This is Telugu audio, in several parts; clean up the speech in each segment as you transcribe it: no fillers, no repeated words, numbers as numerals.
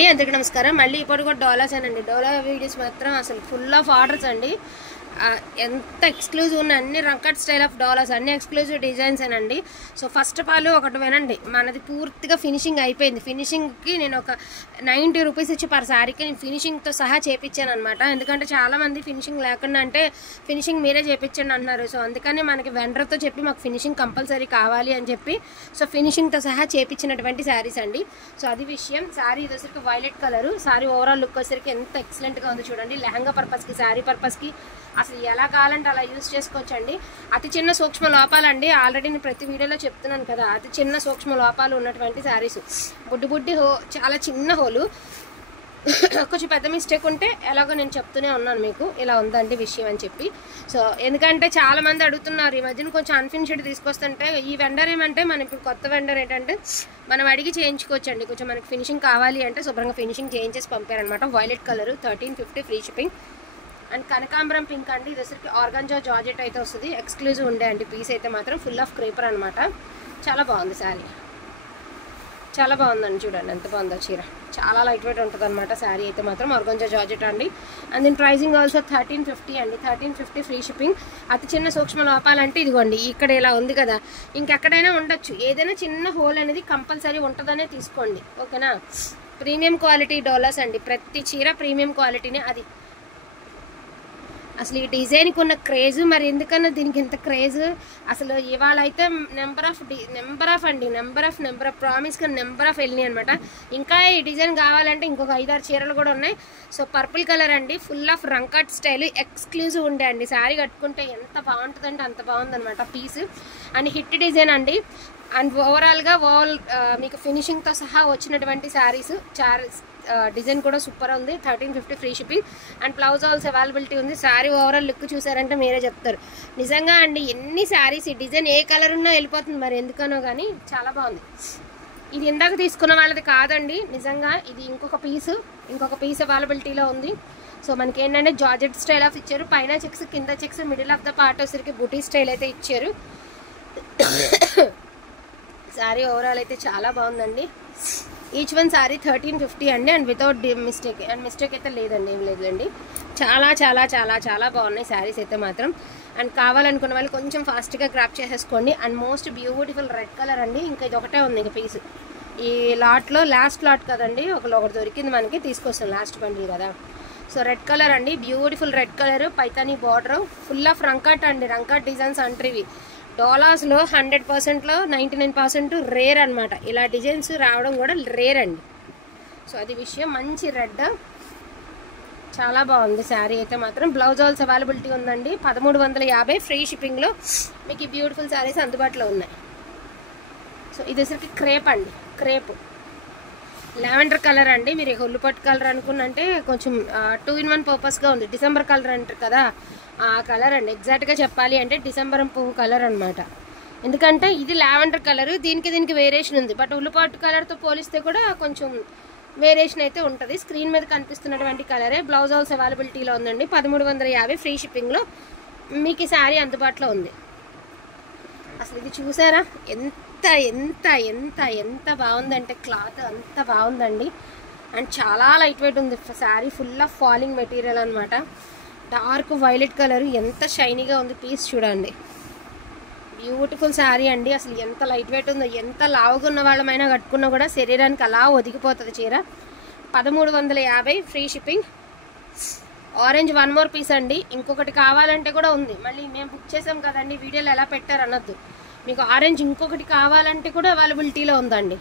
అందరికీ నమస్కారం. మళ్ళీ ఇప్పుడు కూడా డోలాస్ అండి. డోలా వీడియోస్ మాత్రం అసలు ఫుల్ ఆఫ్ ఆర్డర్స్ అండి. ఎంత ఎక్స్క్లూజివ్ ఉన్న అన్ని రంకట్ స్టైల్ ఆఫ్ డోలాస్, అన్ని ఎక్స్క్లూజివ్ డిజైన్స్ అండి. సో ఫస్ట్ ఆఫ్ ఆల్ ఒకటి వినండి, మనది పూర్తిగా ఫినిషింగ్ అయిపోయింది. ఫినిషింగ్కి నేను ఒక 90 రూపీస్ ఇచ్చి పర్ శారీకి నేను ఫినిషింగ్తో సహా చేయించాను అనమాట. ఎందుకంటే చాలామంది ఫినిషింగ్ లేకుండా అంటే ఫినిషింగ్ మీరే చేయించండి అంటున్నారు. సో అందుకని మనకి వెండర్తో చెప్పి మాకు ఫినిషింగ్ కంపల్సరీ కావాలి అని చెప్పి సో ఫినిషింగ్తో సహా చేయించినటువంటి శారీస్ అండి. సో అది విషయం. శారీ ఇది వచ్చరికి violet colour. Sari overall look వచ్చరికి ఎంత ఎక్సలెంట్గా ఉంది చూడండి. లెహంగా పర్పస్కి, శారీ పర్పస్కి అసలు ఎలా కావాలంటే అలా యూజ్ చేసుకోవచ్చండి. అతి చిన్న సూక్ష్మ లోపాలండి. ఆల్రెడీ నేను ప్రతి వీడియోలో చెప్తున్నాను కదా, అతి చిన్న సూక్ష్మ లోపాలు ఉన్నటువంటి శారీస్. బుడ్డి చాలా చిన్న హోలు, కొంచెం పెద్ద మిస్టేక్ ఉంటే ఎలాగో నేను చెప్తూనే ఉన్నాను మీకు ఇలా ఉందండి విషయం అని చెప్పి. సో ఎందుకంటే చాలామంది అడుగుతున్నారు ఈ మధ్యన కొంచెం అన్ఫినిష్డ్ తీసుకొస్తుంటే. ఈ వెండర్ ఏమంటే మన ఇప్పుడు కొత్త వెండర్ ఏంటంటే మనం అడిగి చేయించుకోవచ్చండి. కొంచెం మనకి ఫినిషింగ్ కావాలి అంటే శుభ్రంగా ఫినిషింగ్ చేయించేసి పంపారనమాట. Violet colour 1350 free shipping. And కనకాంబరం పింక్ అండి. ఇది వచ్చరికి ఆర్గాంజా జార్జెట్ అయితే వస్తుంది. ఎక్స్క్లూజివ్ ఉండే అండి పీస్ అయితే మాత్రం ఫుల్ ఆఫ్ క్రేపర్ అనమాట. చాలా బాగుంది శారీ, చాలా బాగుందండి. చూడండి ఎంత బాగుందో చీర. చాలా లైట్ వెయిట్ ఉంటుంది అనమాట శారీ అయితే మాత్రం. ఆర్గాంజా జార్జెట్ అండి. అండ్ దీని ప్రైజింగ్ ఆల్సో 1350 అండి. 1350 ఫ్రీ షిప్పింగ్. అతి చిన్న సూక్ష్మ లోపాలంటే ఇదిగోండి ఇక్కడ ఇలా ఉంది కదా, ఇంకెక్కడైనా ఉండొచ్చు. ఏదైనా చిన్న హోల్ అనేది కంపల్సరీ ఉంటుందనే తీసుకోండి, ఓకేనా. ప్రీమియం క్వాలిటీ డోలాస్ అండి. ప్రతి చీర ప్రీమియం క్వాలిటీనే. అది అసలు ఈ డిజైన్కి ఉన్న క్రేజ్, మరి ఎందుకన్నా దీనికి ఇంత క్రేజ్ అసలు. ఇవాళ అయితే నెంబర్ ఆఫ్ ప్రామిస్గా నెంబర్ ఆఫ్ వెళ్ళినాయి అనమాట. ఇంకా ఈ డిజైన్ కావాలంటే ఇంకొక 5-6 చీరలు కూడా ఉన్నాయి. సో పర్పుల్ కలర్ అండి, ఫుల్ ఆఫ్ రంకట్ స్టైల్, ఎక్స్క్లూజివ్ ఉండే అండి. శారీ కట్టుకుంటే ఎంత బాగుంటుందంటే అంత బాగుందనమాట పీస్. అండ్ హిట్ డిజైన్ అండి. అండ్ ఓవరాల్గా మీకు ఫినిషింగ్తో సహా వచ్చినటువంటి శారీస్. డిజైన్ కూడా సూపర్ ఉంది. 1350 free shipping. And blouse also availability ఉంది. శారీ ఓవరాల్ లుక్ చూసారంటే మీరే చెప్తారు. నిజంగా అండి ఎన్ని శారీస్ ఈ డిజైన్ ఏ కలర్ ఉన్నా వెళ్ళిపోతుంది, మరి ఎందుకనో కానీ చాలా బాగుంది. ఇది ఇందాక తీసుకున్న వాళ్ళది కాదండి నిజంగా. ఇది ఇంకొక పీస్ అవైలబిలిటీలో ఉంది. సో మనకి ఏంటంటే జార్జెట్ స్టైల్ ఆఫ్ ఇచ్చారు. పైన చెక్స్, కింద checks, middle of the part వచ్చరికి బూటీ స్టైల్ అయితే ఇచ్చారు. శారీ ఓవరాల్ అయితే చాలా బాగుందండి. ఈచ్ వన్ శారీ 1350 అండి. అండ్ వితౌట్ మిస్టేక్ అయితే లేదండి, ఏం లేదండి. చాలా చాలా చాలా చాలా బాగున్నాయి శారీస్ అయితే మాత్రం. అండ్ కావాలనుకున్న వాళ్ళు కొంచెం ఫాస్ట్గా గ్రాప్ చేసేసుకోండి. And most beautiful red colour అండి. ఇంకా ఇది ఒకటే ఉంది ఇంకా పీస్ ఈ లాట్లో. లాస్ట్ లాట్ కదండి, ఒకటి దొరికింది మనకి, తీసుకొస్తాం లాస్ట్ బండిల్ కదా. సో రెడ్ కలర్ అండి, beautiful red colour, Paithani border, full of రంకట్ అండి. రంకట్ డిజైన్స్ అంటారు ఇవి. డోలాస్లో 100%లో 99% రేర్ అనమాట. ఇలా డిజైన్స్ రావడం కూడా రేర్ అండి. సో అది విషయం. మంచి రెడ్, చాలా బాగుంది శారీ అయితే మాత్రం. బ్లౌజ్ ఆల్స్ అవైలబిలిటీ ఉందండి. 1350 ఫ్రీ షిప్పింగ్లో మీకు ఈ బ్యూటిఫుల్ శారీస్ అందుబాటులో ఉన్నాయి. సో ఇది వచ్చరికి క్రేప్ అండి, క్రేప్ లావెండర్ కలర్ అండి. మీరు హొల్లుపట్టు కలర్ అనుకున్నంటే కొంచెం 2-in-1 పర్పస్గా ఉంది. డిసెంబర్ కలర్ అంటారు కదా, ఆ కలర్ అండి. ఎగ్జాక్ట్గా చెప్పాలి అంటే డిసెంబర్ పువ్వు కలర్ అనమాట. ఎందుకంటే ఇది లావెండర్ కలర్, దీనికి వేరియేషన్ ఉంది. బట్ ఉల్లిపట్టు కలర్తో పోలిస్తే కూడా కొంచెం వేరియేషన్ అయితే ఉంటుంది. స్క్రీన్ మీద కనిపిస్తున్నటువంటి కలరే. బ్లౌజ్ ఆల్స్ అవైలబిలిటీలో ఉందండి. 1350 ఫ్రీ షిప్పింగ్లో మీకు ఈ శారీ అందుబాటులో ఉంది. అసలు ఇది చూసారా ఎంత ఎంత ఎంత ఎంత బాగుందంటే, క్లాత్ అంత బాగుందండి. అండ్ చాలా లైట్ వెయిట్ ఉంది sari. Full of falling material అనమాట. డార్క్ వైలెట్ కలర్, ఎంత షైనీగా ఉంది పీస్ చూడండి. బ్యూటిఫుల్ శారీ అండి. అసలు ఎంత లైట్ వెయిట్ ఉందో. ఎంత లావుగా ఉన్న వాళ్ళమైనా కట్టుకున్నా కూడా శరీరానికి అలా ఒదిగిపోతుంది చీర. 1350 free shipping. Orange 1 more piece అండి. ఇంకొకటి కావాలంటే కూడా ఉంది. మళ్ళీ మేము బుక్ చేసాం కదండి, వీడియోలో ఎలా పెట్టారు అనొద్దు. మీకు ఆరెంజ్ ఇంకొకటి కావాలంటే కూడా అవైలబిలిటీలో ఉందండి.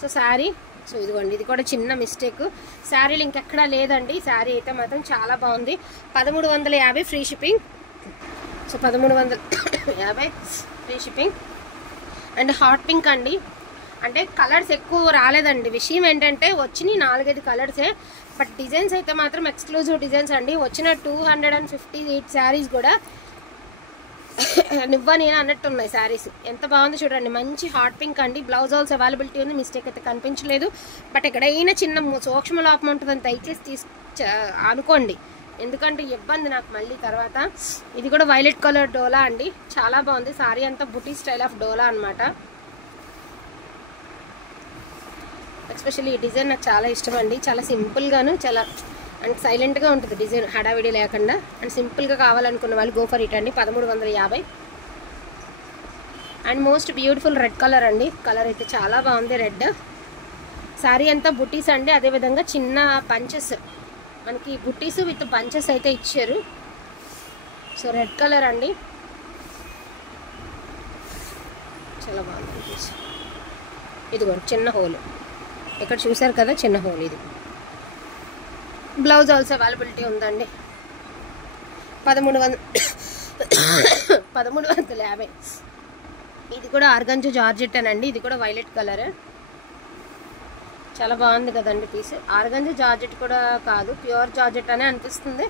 సో శారీ, సో ఇదిగోండి, ఇది కూడా చిన్న మిస్టేక్. శారీలు ఇంకెక్కడా లేదండి. శారీ అయితే మాత్రం చాలా బాగుంది. 1350 free shipping. So 1350 free shipping. And hot pink అండి. అంటే కలర్స్ ఎక్కువ రాలేదండి. విషయం ఏంటంటే వచ్చినాయి 4-5 కలర్సే. బట్ డిజైన్స్ అయితే మాత్రం ఎక్స్క్లూజివ్ డిజైన్స్ అండి. వచ్చిన 258 శారీస్ కూడా నువ్వా నేను అన్నట్టు ఉన్నాయి శారీస్. ఎంత బాగుంది చూడండి. మంచి హాట్ పింక్ అండి. బ్లౌజ్ ఆల్స్ అవైలబిలిటీ ఉంది. మిస్టేక్ అయితే కనిపించలేదు. బట్ ఎక్కడైనా చిన్న సూక్ష్మ లోపం ఉంటుందని దయచేసి అనుకోండి, ఎందుకంటే ఇబ్బంది నాకు మళ్ళీ తర్వాత. ఇది కూడా వైలెట్ కలర్ డోలా అండి. చాలా బాగుంది. శారీ అంతా బుటీ స్టైల్ ఆఫ్ డోలా అనమాట. ఎస్పెషల్లీ ఈ డిజైన్ నాకు చాలా ఇష్టం అండి. చాలా సింపుల్గాను, చాలా అండ్ సైలెంట్గా ఉంటుంది డిజైన్, హడావిడి లేకుండా. అండ్ సింపుల్గా కావాలనుకున్న వాళ్ళు గో ఫర్ ఇట్ అండి. 1350. And most beautiful red colour అండి. కలర్ అయితే చాలా బాగుంది రెడ్. శారీ అంతా బుట్టీస్ అండి. అదేవిధంగా చిన్న పంచెస్, మనకి బుట్టీస్ విత్ పంచెస్ అయితే ఇచ్చారు. సో రెడ్ కలర్ అండి, చాలా బాగుంది. ఇదిగో చిన్న హోల్ ఇక్కడ చూసారు కదా, చిన్న హోల్. ఇది బ్లౌజ్ ఆల్సో అవైలబిలిటీ ఉందండి. 1350. ఇది కూడా ఆర్గంజా జార్జెట్ అనండి. ఇది కూడా వైలెట్ కలర్, చాలా బాగుంది కదండి పీస్. ఆర్గంజా జార్జెట్ కూడా కాదు, ప్యూర్ జార్జెట్ అనే అనిపిస్తుంది,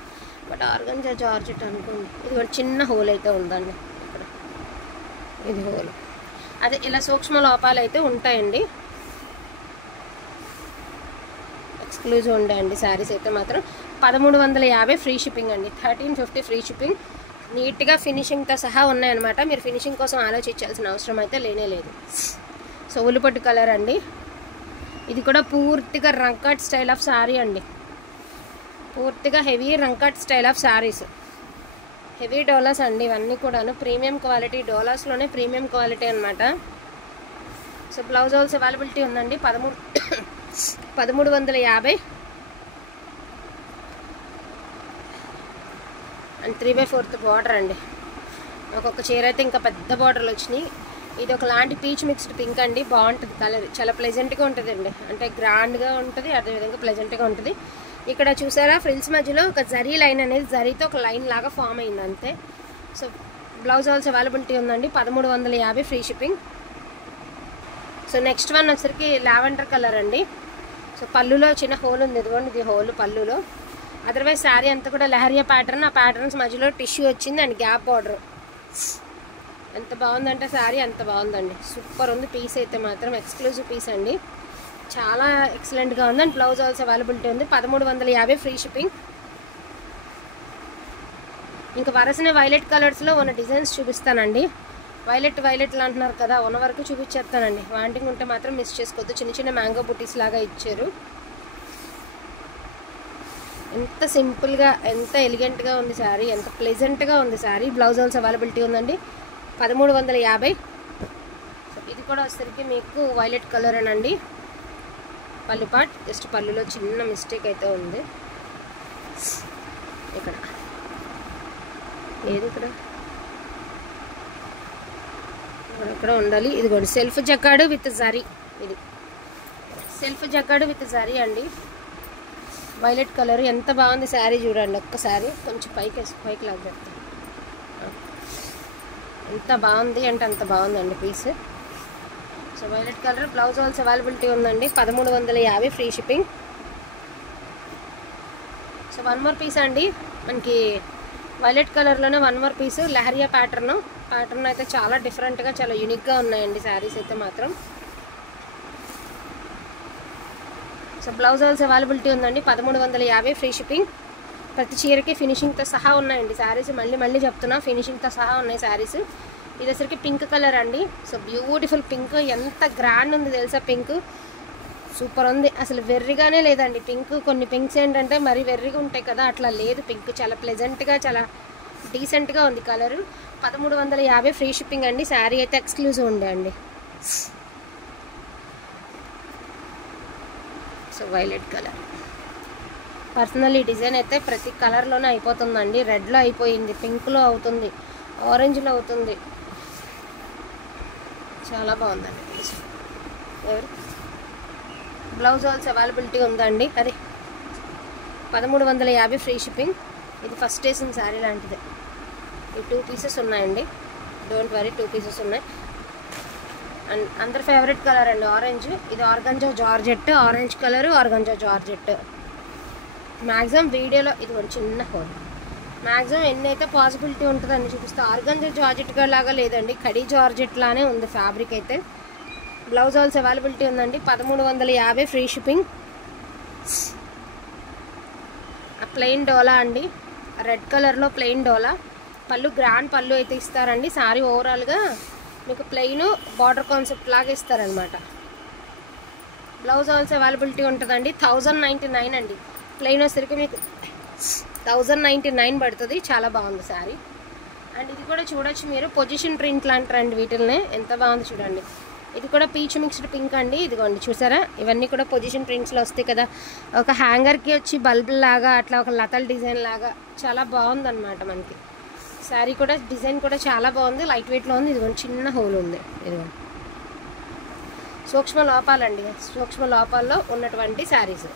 బట్ ఆర్గంజా జార్జెట్ అనుకోండి. ఇది కూడా చిన్న హోల్ అయితే ఉందండి ఇక్కడ. ఇది హోల్, అదే ఇలా సూక్ష్మ లోపాలు అయితే ఉంటాయండి. ఎక్స్క్లూజివ్ ఉంటాయండి శారీస్ అయితే మాత్రం. 1350 ఫ్రీ షిప్పింగ్ అండి. 1350 ఫ్రీ షిప్పింగ్. నీట్గా ఫినిషింగ్తో సహా ఉన్నాయన్నమాట. మీరు ఫినిషింగ్ కోసం ఆలోచించాల్సిన అవసరం అయితే లేనే లేదు. సో ఉల్లిపొట్టు కలర్ అండి. ఇది కూడా పూర్తిగా రంకట్ స్టైల్ ఆఫ్ శారీ అండి. పూర్తిగా heavy రంకట్ style of saris, heavy Doulos అండి. ఇవన్నీ కూడాను ప్రీమియం క్వాలిటీ, డోలాస్లోనే ప్రీమియం క్వాలిటీ అనమాట. సో బ్లౌజ్ ఆల్సో అవైలబిలిటీ ఉందండి. 1350 అండ్ 3/4 బార్డర్ అండి. ఒక్కొక్క చీర అయితే ఇంకా పెద్ద బార్డర్లు వచ్చినాయి. ఇది ఒకలాంటి పీచ్ మిక్స్డ్ పింక్ అండి. బాగుంటుంది కలర్, చాలా ప్లెజెంట్గా ఉంటుంది అండి. అంటే గ్రాండ్గా ఉంటుంది, అదేవిధంగా ప్లెజెంట్గా ఉంటుంది. ఇక్కడ చూసారా ఫ్రిల్స్ మధ్యలో ఒక జరీ లైన్ అనేది, జరీతో ఒక లైన్ లాగా ఫామ్ అయింది అంతే. సో బ్లౌజ్ ఆల్సో అవైలబిలిటీ ఉందండి. 1350 free shipping. So next one వచ్చరికి లావెండర్ కలర్ అండి. సో పళ్ళులో చిన్న హోల్ ఉంది, ఇదిగోండి ఇది హోల్ పళ్ళులో. అదర్వైజ్ శారీ అంతా కూడా లహరియా ప్యాటర్న్, ఆ ప్యాటర్న్స్ మధ్యలో టిష్యూ వచ్చింది అండ్ గ్యాప్ బార్డర్. ఎంత బాగుందంటే శారీ అంత బాగుందండి. సూపర్ ఉంది పీస్ అయితే మాత్రం, ఎక్స్క్లూజివ్ పీస్ అండి. చాలా ఎక్సలెంట్గా ఉంది. అండ్ బ్లౌజ్ ఆల్సో అవైలబిలిటీ ఉంది. 1350 ఫ్రీ షిప్పింగ్. ఇంకా వరసనే వైలెట్ కలర్స్లో ఉన్న డిజైన్స్ చూపిస్తానండి. వైలెట్లు అంటున్నారు కదా, ఉన్న వరకు చూపించేస్తానండి. వాంటింగ్ ఉంటే మాత్రం మిస్ చేసుకోవద్దు. చిన్న చిన్న మ్యాంగో బుటీస్ లాగా ఇచ్చారు. ఎంత సింపుల్గా, ఎంత ఎలిగెంట్గా ఉంది శారీ, ఎంత ప్లెజెంట్గా ఉంది శారీ. బ్లౌజ్ ఆల్సో అవైలబిలిటీ ఉందండి. 1350. సో ఇది కూడా వచ్చేసరికి మీకు వైలెట్ కలర్ అనండి. పళ్ళు పార్ట్ జస్ట్ పళ్ళులో చిన్న మిస్టేక్ అయితే ఉంది. ఇక్కడ ఏది ఇక్కడ ఉండాలి. ఇదిగోండి సెల్ఫ్ జకాడు విత్ జరీ. ఇది సెల్ఫ్ జకాడు విత్ జరీ అండి. వైలెట్ కలర్ ఎంత బాగుంది శారీ చూడండి ఒక్కసారి. కొంచెం పైకి లాగేస్తాను. ఎంత బాగుంది అంటే అంత బాగుందండి piece. So violet colour. Blouse also availability ఉందండి. 1350 free shipping. So one more piece అండి మనకి వైలెట్ కలర్లోనే one more piece. Leheriya pattern అయితే చాలా డిఫరెంట్గా, చాలా యూనిక్గా ఉన్నాయండి శారీస్ అయితే మాత్రం. సో బ్లౌజ్ ఆల్సో అవైలబిలిటీ ఉందండి. 1350 ఫ్రీ షిప్పింగ్. ప్రతి చీరకి ఫినిషింగ్తో సహా ఉన్నాయండి శారీస్. మళ్ళీ చెప్తున్నా, ఫినిషింగ్తో సహా ఉన్నాయి శారీస్. ఇది వచ్చరికి పింక్ కలర్ అండి. So beautiful pink. ఎంత గ్రాండ్ ఉంది తెలుసా పింక్. సూపర్ ఉంది అసలు. వెర్రిగానే లేదండి పింక్. కొన్ని పింక్స్ ఏంటంటే మరీ వెర్రిగా ఉంటాయి కదా, అట్లా లేదు పింక్. చాలా ప్లెజెంట్గా, చాలా డీసెంట్గా ఉంది కలరు. 1350 ఫ్రీ షిప్పింగ్ అండి. శారీ అయితే ఎక్స్క్లూజివ్ ఉండే అండి. So violet colour. పర్సనల్ ఈ డిజైన్ అయితే ప్రతి కలర్లోనే అయిపోతుందండి. రెడ్లో అయిపోయింది, పింక్లో అవుతుంది, ఆరెంజ్లో అవుతుంది. చాలా బాగుందండి పీస్. ఎవరు బ్లౌజ్ ఆల్సో అవైలబిలిటీ ఉందండి. అదే 1350 ఫ్రీ షిప్పింగ్. ఇది ఫస్ట్ వేసిన శారీ లాంటిది. ఈ 2 పీసెస్ ఉన్నాయండి, డోంట్ వరీ 2 పీసెస్ ఉన్నాయి. అండ్ అందరి ఫేవరెట్ కలర్ అండి ఆరెంజ్. ఇది organza georgette, orange colour organza georgette. Maximum వీడియోలో ఇది ఒక చిన్న హోల్. మ్యాక్సిమం ఎన్ని అయితే పాసిబిలిటీ ఉంటుందని చూపిస్తే. ఆర్గంజా జార్జెట్ లాగా లేదండి, కడీ జార్జెట్ లానే ఉంది ఫ్యాబ్రిక్ అయితే. బ్లౌజ్ ఆల్సో అవైలబిలిటీ ఉందండి. 1350 ఫ్రీ షిప్పింగ్. ప్లెయిన్ డోలా అండి, రెడ్ కలర్లో ప్లెయిన్ డోలా. పళ్ళు గ్రాండ్ పళ్ళు అయితే ఇస్తారండి. సారీ ఓవరాల్గా మీకు ప్లెయిన్ బార్డర్ కాన్సెప్ట్ లాగా ఇస్తారనమాట. బ్లౌజ్ ఆల్సో అవైలబిలిటీ ఉంటుందండి. 1099 అండి. ప్లెయిన్ వచ్చేసరికి మీకు 1099 పడుతుంది. చాలా బాగుంది శారీ. అండ్ ఇది కూడా చూడొచ్చు మీరు, పొజిషన్ ప్రింట్లు అంటారండి వీటిల్ని. ఎంత బాగుంది చూడండి. ఇది కూడా పీచ్ మిక్స్డ్ పింక్ అండి. ఇదిగోండి చూసారా, ఇవన్నీ కూడా పొజిషన్ ప్రింట్స్లో వస్తాయి కదా. ఒక హ్యాంగర్కి వచ్చి బల్బ్ లాగా అట్లా ఒక లతల్ డిజైన్ లాగా చాలా బాగుందన్నమాట మనకి. శారీ కూడా డిజైన్ కూడా చాలా బాగుంది, లైట్ వెయిట్లో ఉంది. ఇదిగోండి చిన్న హోల్ ఉంది. ఇదిగోండి సూక్ష్మ లోపాలండి, సూక్ష్మ లోపాల్లో ఉన్నటువంటి శారీస్.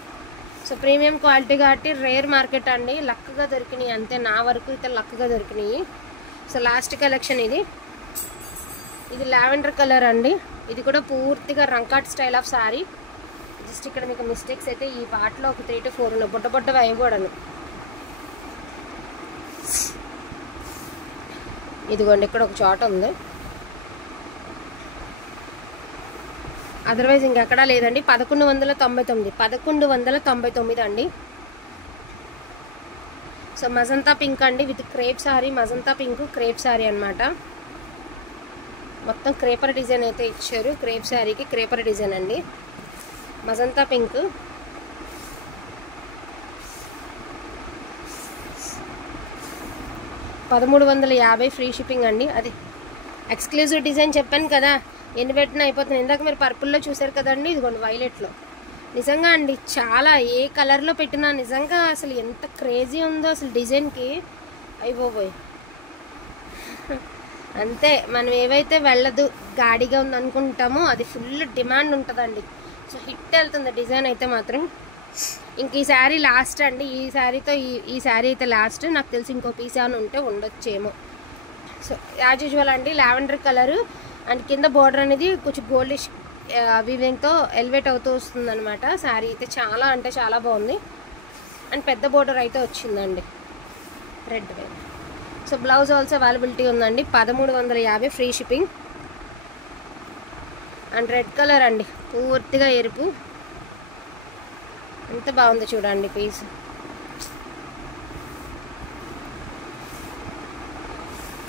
సో ప్రీమియం క్వాలిటీ కాబట్టి రేర్ మార్కెట్ అండి. లక్కగా దొరికినాయి అంతే, నా వరకు అయితే లక్కగా దొరికినాయి. సో లాస్ట్ కలెక్షన్ ఇది. ఇది లావెండర్ కలర్ అండి. ఇది కూడా పూర్తిగా రంకాట్ స్టైల్ ఆఫ్ శారీ. జస్ట్ ఇక్కడ మీకు మిస్టేక్స్ అయితే ఈ పార్ట్లో ఒక 3 to 4 ఉన్నాయి, బుట్ట అవి కూడాను. ఇదిగోండి ఇక్కడ ఒక చోట ఉంది, అదర్వైజ్ ఇంకెక్కడా లేదండి. 1199 అండి. సో మజంతా పింక్ అండి with crepe sari. Magenta pink crepe sari అనమాట. మొత్తం క్రేపర్ డిజైన్ అయితే ఇచ్చారు. క్రేప్ శారీకి క్రేపర్ డిజైన్ అండి. Magenta pink. $1350 ఫ్రీ షిప్పింగ్ అండి. అది ఎక్స్క్లూజివ్ డిజైన్ చెప్పాను కదా, ఎన్ని పెట్టినా అయిపోతుంది. ఇందాక మీరు పర్పుల్లో చూసారు కదండి, ఇదిగోండి వైలెట్లో. నిజంగా అండి చాలా, ఏ కలర్లో పెట్టినా నిజంగా అసలు ఎంత క్రేజీ ఉందో అసలు డిజైన్కి. అయిపోయి అంతే, మనం ఏవైతే వెళ్ళదు గాడిగా ఉంది అనుకుంటామో అది ఫుల్ డిమాండ్ ఉంటుందండి. సో హిట్ వెళ్తుంది డిజైన్ అయితే మాత్రం. ఇంక ఈ శారీ లాస్ట్ అండి. ఈ శారీతో ఈ శారీ అయితే లాస్ట్. నాకు తెలిసి ఇంకో పీస్ ఏమైనా ఉంటే ఉండొచ్చేమో. సో యాజ్ యూజువల్ అండి, లావెండర్ కలరు అండ్ కింద బోర్డర్ అనేది కొంచెం గోల్డిష్ వీవింగ్తో ఎలివేట్ అవుతూ వస్తుంది అనమాట. శారీ అయితే చాలా అంటే చాలా బాగుంది. అండ్ పెద్ద బోర్డర్ అయితే వచ్చిందండి, రెడ్ వే. సో బ్లౌజ్ ఆల్సో అవైలబిలిటీ ఉందండి. 1350 free shipping. And red colour అండి, పూర్తిగా ఎరుపు. ఎంత బాగుంది చూడండి పీస్.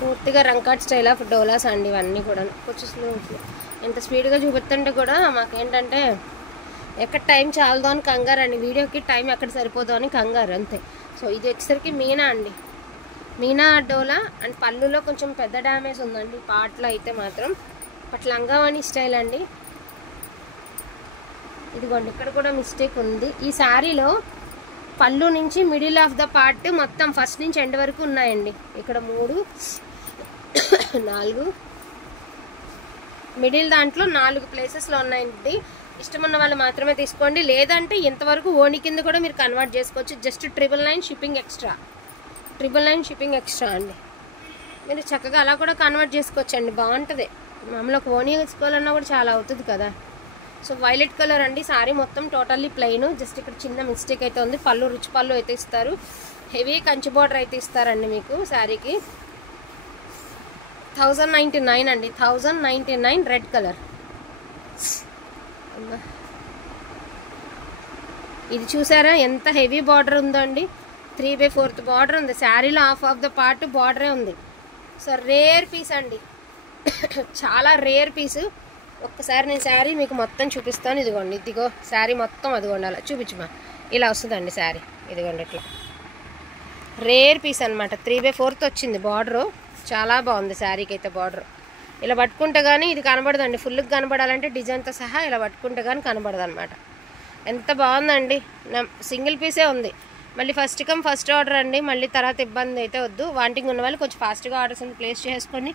పూర్తిగా రంకాట్ స్టైల్ ఆఫ్ డోలాస్ అండి ఇవన్నీ కూడా. కొంచెం స్లో, ఎంత స్పీడ్గా చూపిస్తుంటే కూడా మాకేంటంటే ఎక్కడ టైం చాలదో అని కంగారు అండి. వీడియోకి టైం ఎక్కడ సరిపోదో అని కంగారు అంతే. సో ఇది వచ్చేసరికి మీనా అండి, మీనా డోలా. అండ్ పళ్ళులో కొంచెం పెద్ద డ్యామేజ్ ఉందండి పార్ట్లో అయితే మాత్రం. బట్ లంగావాణి స్టైల్ అండి. ఇదిగోండి ఇక్కడ కూడా మిస్టేక్ ఉంది. ఈ శారీలో పళ్ళు నుంచి మిడిల్ ఆఫ్ ద పార్ట్ మొత్తం ఫస్ట్ నుంచి ఎండ్ వరకు ఉన్నాయండి. ఇక్కడ 3, 4 మిడిల్ దాంట్లో 4 ప్లేసెస్లో ఉన్నాయండి. ఇష్టమున్న వాళ్ళు మాత్రమే తీసుకోండి, లేదంటే ఇంతవరకు ఓణి కింద కూడా మీరు కన్వర్ట్ చేసుకోవచ్చు. Just 999 shipping extra. 999 shipping extra అండి. మీరు చక్కగా అలా కూడా కన్వర్ట్ చేసుకోవచ్చు అండి, బాగుంటుంది. మామూలు ఒక ఓణి వేసుకోవాలన్నా కూడా చాలా అవుతుంది కదా. సో వైలెట్ కలర్ అండి. శారీ మొత్తం టోటల్లీ ప్లెయిన్. జస్ట్ ఇక్కడ చిన్న మిస్టేక్ అయితే ఉంది. పళ్ళు రిచ్ పళ్ళు అయితే ఇస్తారు, హెవీ కంచి బార్డర్ అయితే ఇస్తారండి మీకు శారీకి. 1099 అండి. 1099 రెడ్ కలర్. ఇది చూసారా ఎంత హెవీ బార్డర్ ఉందో అండి. 3/4 బార్డర్ ఉంది. శారీలో హాఫ్ ఆఫ్ ద పార్ట్ బార్డరే ఉంది. సో రేర్ పీస్ అండి, చాలా రేర్ పీసు. ఒక్కసారి నేను శారీ మీకు మొత్తం చూపిస్తాను. ఇదిగోండి, ఇదిగో శారీ మొత్తం అదిగోండి అలా చూపించమా, ఇలా వస్తుందండి శారీ. ఇదిగోండి ఇట్లా రేర్ పీస్ అనమాట. 3/4 వచ్చింది బార్డరు. చాలా బాగుంది శారీకి అయితే బార్డర్. ఇలా పట్టుకుంటే కానీ ఇది కనబడదండి. ఫుల్గా కనబడాలంటే డిజైన్తో సహా ఇలా పట్టుకుంటే కానీ కనబడదు అనమాట. ఎంత బాగుందండి. సింగిల్ పీసే ఉంది. మళ్ళీ ఫస్ట్ కమ్ ఫస్ట్ ఆర్డర్ అండి. మళ్ళీ తర్వాత ఇబ్బంది అయితే వద్దు. వాంటింగ్ ఉన్న వాళ్ళు కొంచెం ఫాస్ట్గా ఆర్డర్స్ ప్లేస్ చేసుకోండి.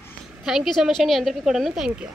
థ్యాంక్ యూ సో మచ్ అండి అందరికీ కూడాను. Thank you.